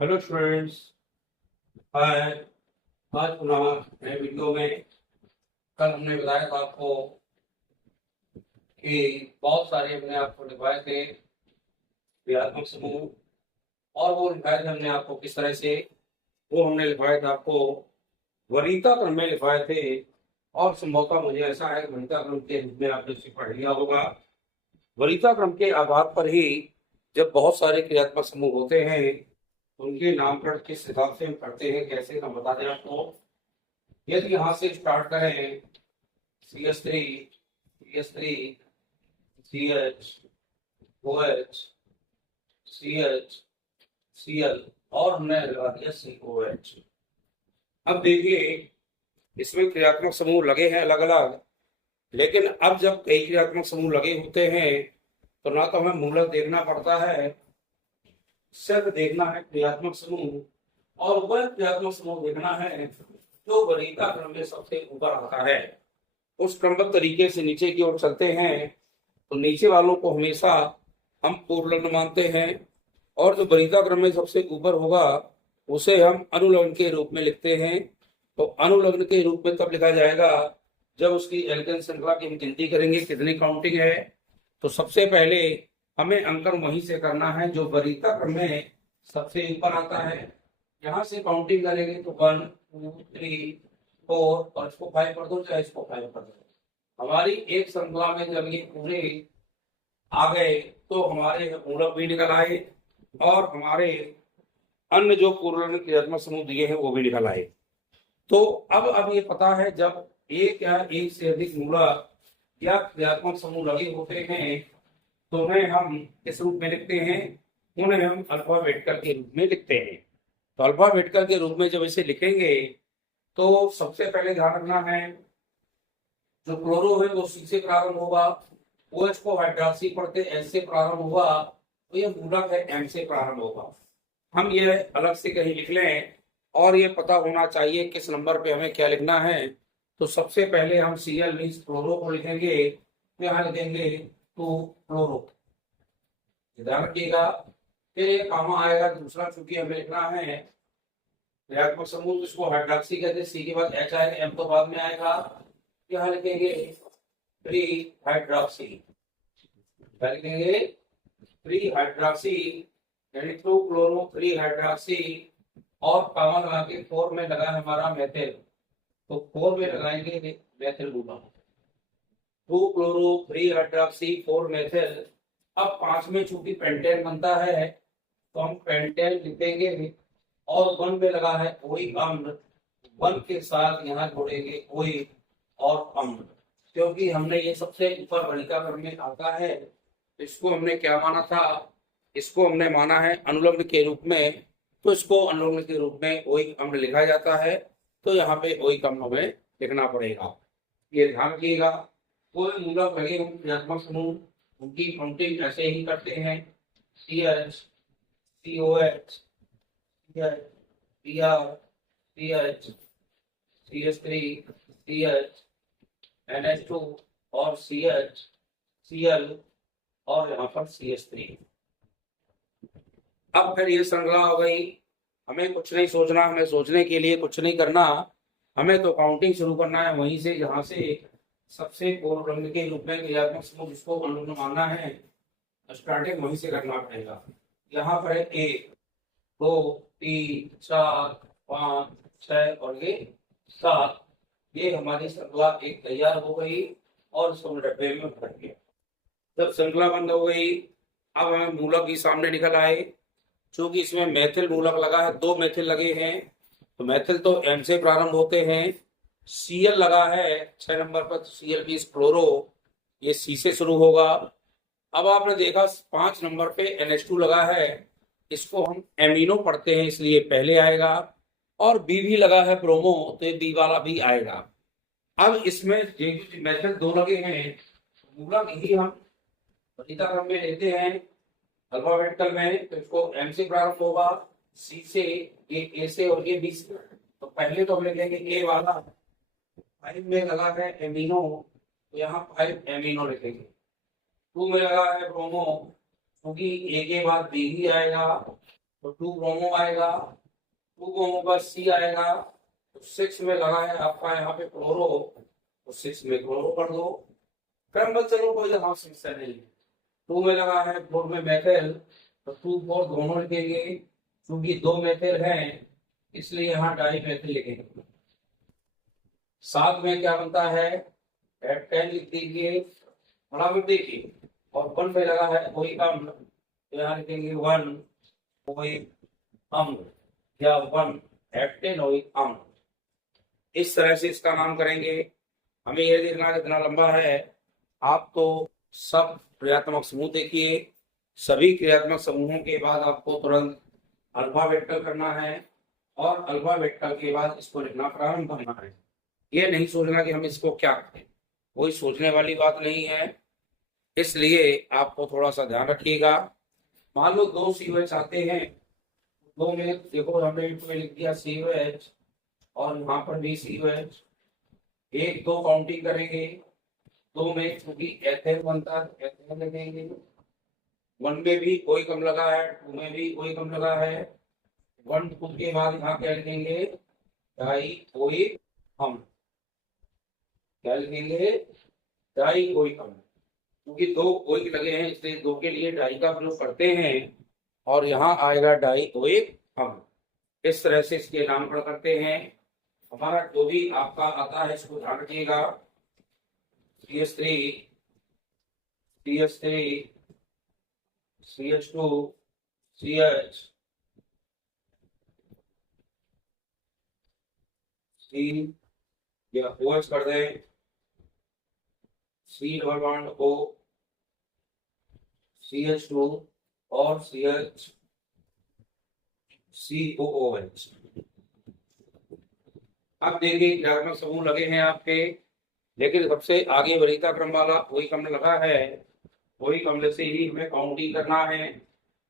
Hello students. हाय। आज पुनः नए वीडियो में कल हमने बताया था आपको कि बहुत सारे हमने आपको लिखवाए थे क्रियात्मक समूह। और वो लिखवाए थे हमने आपको किस तरह से, वो हमने लिखवाए थे आपको वरीयता क्रम में लिखवाए थे। और संभवतः मुझे ऐसा है कि वरीयता क्रम के रूप में आपने उसे पढ़ लिया होगा। वरीयता क्रम के आधार पर ही जब बहुत सारे क्रियात्मक समूह होते हैं उनके नामकरण किस हिसाब से हम करते हैं, कैसे हम बता दें आपको। यदि यहाँ से स्टार्ट करें CH3 CH3 CH OH CH Cl और हमने लगा दिया COH। अब देखिए इसमें क्रियात्मक समूह लगे हैं अलग अलग, लेकिन अब जब कई क्रियात्मक समूह लगे होते हैं तो ना तो हमें मूलक देखना पड़ता है, सिर्फ देखना है क्रियात्मक समूह। और वह क्रियात्मक समूह देखना है जो वरीयता क्रम में सबसे ऊपर आता है। उस क्रमबद्ध तरीके से नीचे की ओर चलते हैं तो नीचे वालों को हमेशा हम पूर्वलग्न मानते हैं, और जो वरीयता क्रम में सबसे ऊपर होगा उसे हम अनुलग्न के रूप में लिखते हैं। तो अनुलग्न के रूप में तब लिखा जाएगा जब उसकी एल्केन श्रृंखला की हम गिनती करेंगे कितनी काउंटिंग है। तो सबसे पहले हमें अंकन वहीं से करना है जो वरीयता क्रम में सबसे ऊपर आता है। यहाँ से काउंटिंग करेंगे तो 1 2 3 4 और इसको 5 कर दो, चाहे इसको 5 कर दो। हमारी एक श्रृंखला में जब ये पूरे आ गए तो हमारे मूलक भी निकल आए और हमारे अन्य जो पूर्वलग्न क्रियात्मक समूह दिए हैं वो भी निकल आए। तो अब ये पता है जब एक या एक से अधिक मूलक या क्रियात्मक समूह लगे होते हैं तो उन्हें हम किस रूप में लिखते हैं, उन्हें हम अल्फाबेटिकल के रूप में लिखते हैं। तो अल्फाबेटिकल के रूप में जब इसे लिखेंगे तो सबसे पहले ध्यान रखना है जो क्लोरो है वो C से प्रारंभ होगा, OH को हाइड्रोक्सी पढ़ते S से प्रारंभ होगा, तो ये मूलक है M से प्रारंभ होगा। हम ये अलग से कहीं लिख लें और ये पता होना चाहिए किस नंबर पे हमें क्या लिखना है। तो सबसे पहले हम Cl मीन्स क्लोरो को लिखेंगे, तो यहाँ लिखेंगे 2 क्लोरो। ध्यान रखिएगा। फिर एक कामा आएगा दूसरा, चूंकि हमें लिखना है क्रियात्मक समूह जिसको हाइड्रोक्सी कहते हैं, C के बाद H आएगा, M तो बाद में आएगा। यहाँ लिखेंगे 3 हाइड्रोक्सी, लिखेंगे 3 हाइड्रोक्सी यानी 2 क्लोरो 3 हाइड्रोक्सी। और कामा लगा के 4 में लगा है हमारा मेथिल, तो 4 में लगाएंगे methyl group. 2 chloro 3 hydroxy 4 methyl. अब 5 में चूंकि पेंटेन बनता है तो हम पेंटेन लिखेंगे और 1 में लगा है ओइक अम्ल, 1 के साथ यहाँ जोड़ेंगे ओइक और अम्ल, क्योंकि हमने ये सबसे ऊपर वरीयता क्रम में आता है। इसको हमने क्या माना था, इसको हमने माना है अनुलग्न के रूप में, तो इसको अनुलग्न के रूप में ओइक अम्ल लिखा जाता है। तो यहाँ पे ओइक अम्ल हमें लिखना पड़ेगा, ये ध्यान रखिएगा। कोई मूलक लगे हम क्रियात्मक समूह उनकी काउंटिंग ऐसे ही करते हैं CH COH CH Br CH CH3 CH NH2 और CH Cl और यहाँ पर CH3। अब फिर ये श्रृंखला हो गई, हमें कुछ नहीं सोचना, हमें सोचने के लिए कुछ नहीं करना, हमें तो काउंटिंग शुरू करना है वहीं से जहां से सबसे पूर्वलग्न के रूप में क्रियात्मक समूह जिसको अनुलग्न मानना है, स्टार्टिंग वहीं से करना पड़ेगा। यहाँ पर है 1 2 3 4 5 6 और ये 7। ये हमारी श्रृंखला एक तैयार हो गई और इसको डब्बे में भर दिया। जब श्रृंखला बंद हो गई अब हमें मूलक भी सामने निकल आए। चूंकि इसमें मेथिल मूलक लगा है, 2 मेथिल लगे हैं, तो मेथिल तो M से प्रारंभ होते हैं। Cl लगा है 6 नंबर पर, तो Cl भी क्लोरो, ये C से शुरू होगा। अब आपने देखा 5 नंबर पे NH2 लगा है, इसको हम एमिनो पढ़ते हैं इसलिए पहले आएगा। और B भी लगा है ब्रोमो, तो ये B वाला भी आएगा। अब इसमें जो मेथिल 2 लगे हैं मूलक ही हम वरीयता क्रम में लेते हैं अल्फाबेटिकल में, तो इसको M से प्रारंभ होगा, C से, ये A से और ये B से। तो पहले तो हम लिखेंगे A वाला, 5 में लगा है एमिनो, तो यहाँ 5 एमिनो लिखेंगे। 2 में लगा है ब्रोमो, क्योंकि A के बाद B ही आएगा, तो 2 ब्रोमो आएगा, 2 ब्रोमो का C आएगा, तो 6 में लगा है आपका यहाँ पे क्लोरो, तो 6 में क्लोरो कर दो। क्रमबद्ध चलो, कोई यहाँ समस्या नहीं। 2 में लगा है 4 में मेथिल, तो 2 4 दोनों लिखेंगे, क्योंकि 2 मेथिल हैं इसलिए यहाँ डाई मेथिल लिखेंगे। 7 में क्या बनता है, हेप्टेन लिख दीजिए, फटाफट देखिए। और 1 में लगा है कोई अम्ल, तो यहाँ लिखेंगे 1 कोई अम्ल या 1 हेप्टेनोइक अम्ल। इस तरह से इसका नाम करेंगे। हमें यह देखना कितना लंबा है। आप तो सब क्रियात्मक समूह देखिए, सभी क्रियात्मक समूहों के बाद आपको तुरंत अल्फा वेक्टर करना है और अल्फा वेक्टर के बाद इसको लिखना प्रारंभ करना है। ये नहीं सोचना कि हम इसको क्या करें, कोई सोचने वाली बात नहीं है, इसलिए आपको थोड़ा सा ध्यान रखिएगा। मान लो 2 COH आते हैं, 2 में देखो हमने लिख दिया COH और यहाँ पर भी COH, 1 2 काउंटिंग करेंगे। 2 में क्योंकि एथेन बनता है एथेन लिखेंगे, 1 में भी कोई कम लगा है, 2 में भी कोई कम लगा है, 1 2 के बाद यहाँ क्या लिखेंगे, डाई कोई अम्ल, क्या लिखेंगे, डाई कोई अम्ल, क्योंकि 2 कोई लगे हैं इसलिए 2 के लिए डाई का प्रयोग करते हैं और यहाँ आएगा डाई कोई अम्ल। इस तरह से इसके नामकरण करते हैं। हमारा जो भी आपका आता है इसको ध्यान रखिएगा। CH3 CH3 CH2 CH C या OH कर दें, C double bond O CH2 और CH COOH। अब देखिए क्रियात्मक समूह लगे हैं आपके, लेकिन सबसे आगे वरीयता क्रम वाला वही कमल लगा है, वही कमल से ही हमें काउंटिंग करना है।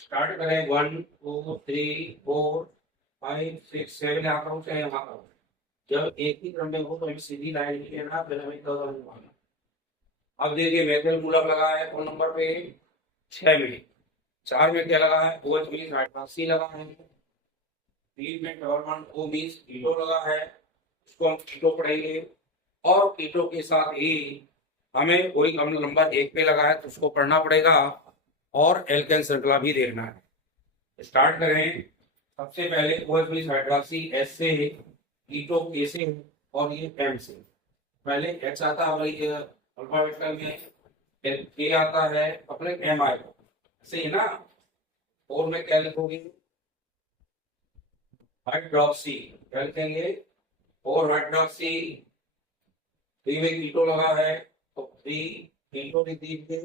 स्टार्ट करें 1 2 3 4 5 6 7 यहाँ करो चाहे यहाँ करो, जब एक ही क्रम में हो तो हमें सीधी लाइन लेना, फिर हमें अब देखिए मेथिल मूलक लगा है कौन नंबर पे, 6 में। 4 में क्या लगा है, OH मींस हाइड्रोक्सी लगा है। 3 में डबल बॉन्ड O मींस कीटो लगा है, उसको हम कीटो पढ़ेंगे। और कीटो के साथ ही हमें कोई अम्ल नंबर 1 पे लगा है तो उसको पढ़ना पड़ेगा और एल्केन श्रृंखला भी देखना है। स्टार्ट करें, सबसे पहले OH मींस हाइड्रोक्सी S से, कीटो K से और ये M से। पहले H आता है अल्फा वेक्टर में, फिर K आता है अपने M आएगा, सही है ना। और में क्या लिखोगे, हाइड्रोक्सी, क्या लिखेंगे, और हाइड्रोक्सी। 3 में कीटो लगा है तो 3 कीटो लिख दीजिए।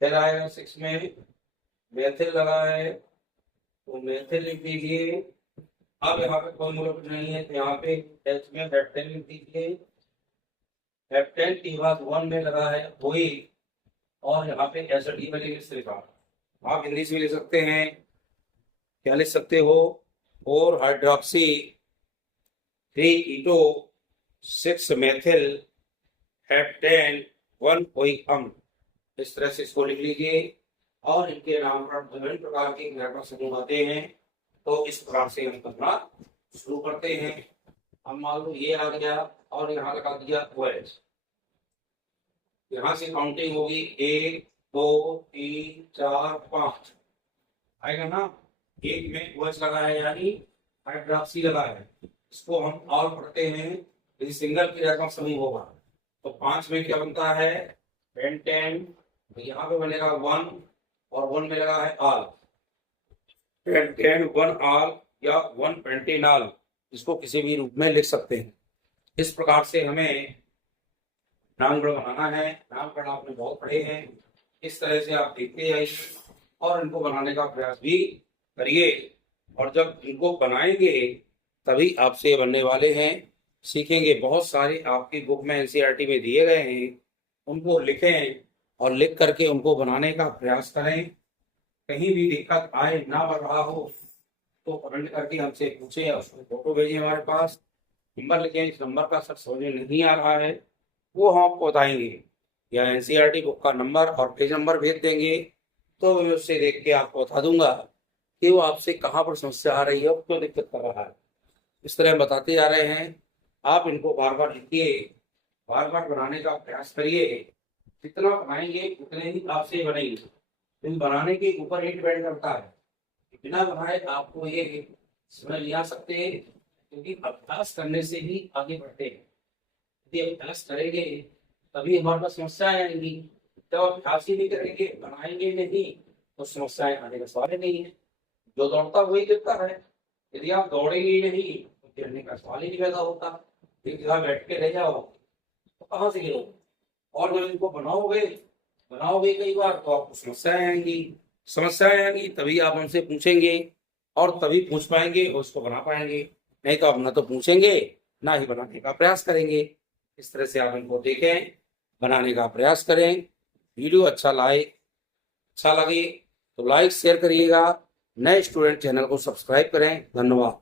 फिर आएगा 6 में मेथिल लगा है तो मेथिल लिख दीजिए। अब यहाँ पे कोई मूलक नहीं है तो यहाँ पे H में हेप्टेन लिख दीजिए। हेप्टेन के बाद 1 में लगा है वही, और यहाँ पे एसिड में लिख, आप हिंदी से भी लिख सकते हैं, क्या लिख सकते हो, और हाइड्रोक्सी 3 कीटो 6 मेथिल हेप्टेन 1 कोई अम्ल, इस तरह से इसको लिख लीजिए। और इनके नाम पर विभिन्न प्रकार के क्रियात्मक समूह आते हैं, तो इस प्रकार से हम करना शुरू करते हैं। अब मान लो ये आ गया और यहाँ लगा दिया OH, यहाँ से काउंटिंग होगी 1 2 3 4 5 आएगा ना। 1 में OH लगा है यानी हाइड्रोक्सी लगा है, इसको हम और पढ़ते हैं, यदि सिंगल क्रियात्मक समूह होगा तो 5 में क्या बनता है, पेंटेन, तो यहाँ पे बनेगा 1 और 1 में लगा है आल, पेंटेन 1 आल या 1 पेंटेनॉल, इसको किसी भी रूप में लिख सकते हैं। इस प्रकार से हमें नामकरण बनाना है। नामकरण आपने बहुत पढ़े हैं, इस तरह से आप देखते आइए और इनको बनाने का प्रयास भी करिए, और जब इनको बनाएंगे तभी आपसे ये बनने वाले हैं, सीखेंगे। बहुत सारे आपकी बुक में NCERT में दिए गए हैं, उनको लिखें और लिख करके उनको बनाने का प्रयास करें। कहीं भी दिक्कत आए, ना बन रहा हो तो कमेंट करके हमसे पूछें, उसको फोटो भेजिए हमारे पास, नंबर लिखें, इस नंबर का सर समझ में नहीं आ रहा है वो हम आपको बताएंगे, या NCERT बुक का नंबर और पेज नंबर भेज देंगे तो मैं उससे देख के आपको बता दूंगा कि वो आपसे कहाँ पर समस्या आ रही है और क्यों दिक्कत कर रहा है। इस तरह हम बताते जा रहे हैं। आप इनको बार बार लिखिए, बार बार बनाने का प्रयास करिए। जितना बनाएंगे उतने ही आपसे बनेंगे। इन बनाने के ऊपर ही डिपेंड करता है। बिना बनाए आपको ये समझ नहीं आ सकते, क्योंकि अभ्यास करने से ही आगे बढ़ते हैं। यदि अभ्यास करेंगे तभी हमारे पास समस्याएं आएंगी। जब अभ्यास ही नहीं करेंगे, बनाएंगे नहीं, तो समस्याएं आने का सवाल ही नहीं है। जो दौड़ता वही गिरता है। यदि आप दौड़ेंगे ही नहीं तो गिरने का सवाल ही नहीं पैदा होता। एक जगह बैठ के रह जाओ तो कहाँ से गिरोगे। और जब इनको बनाओगे कई बार तो आपको समस्याएं आएंगी तभी आप हमसे पूछेंगे और तभी पूछ पाएंगे और उसको बना पाएंगे। नहीं तो आप ना तो पूछेंगे ना ही बनाने का प्रयास करेंगे। इस तरह से आप इनको देखें, बनाने का प्रयास करें। वीडियो अच्छा लगे तो लाइक शेयर करिएगा। नए स्टूडेंट चैनल को सब्सक्राइब करें। धन्यवाद।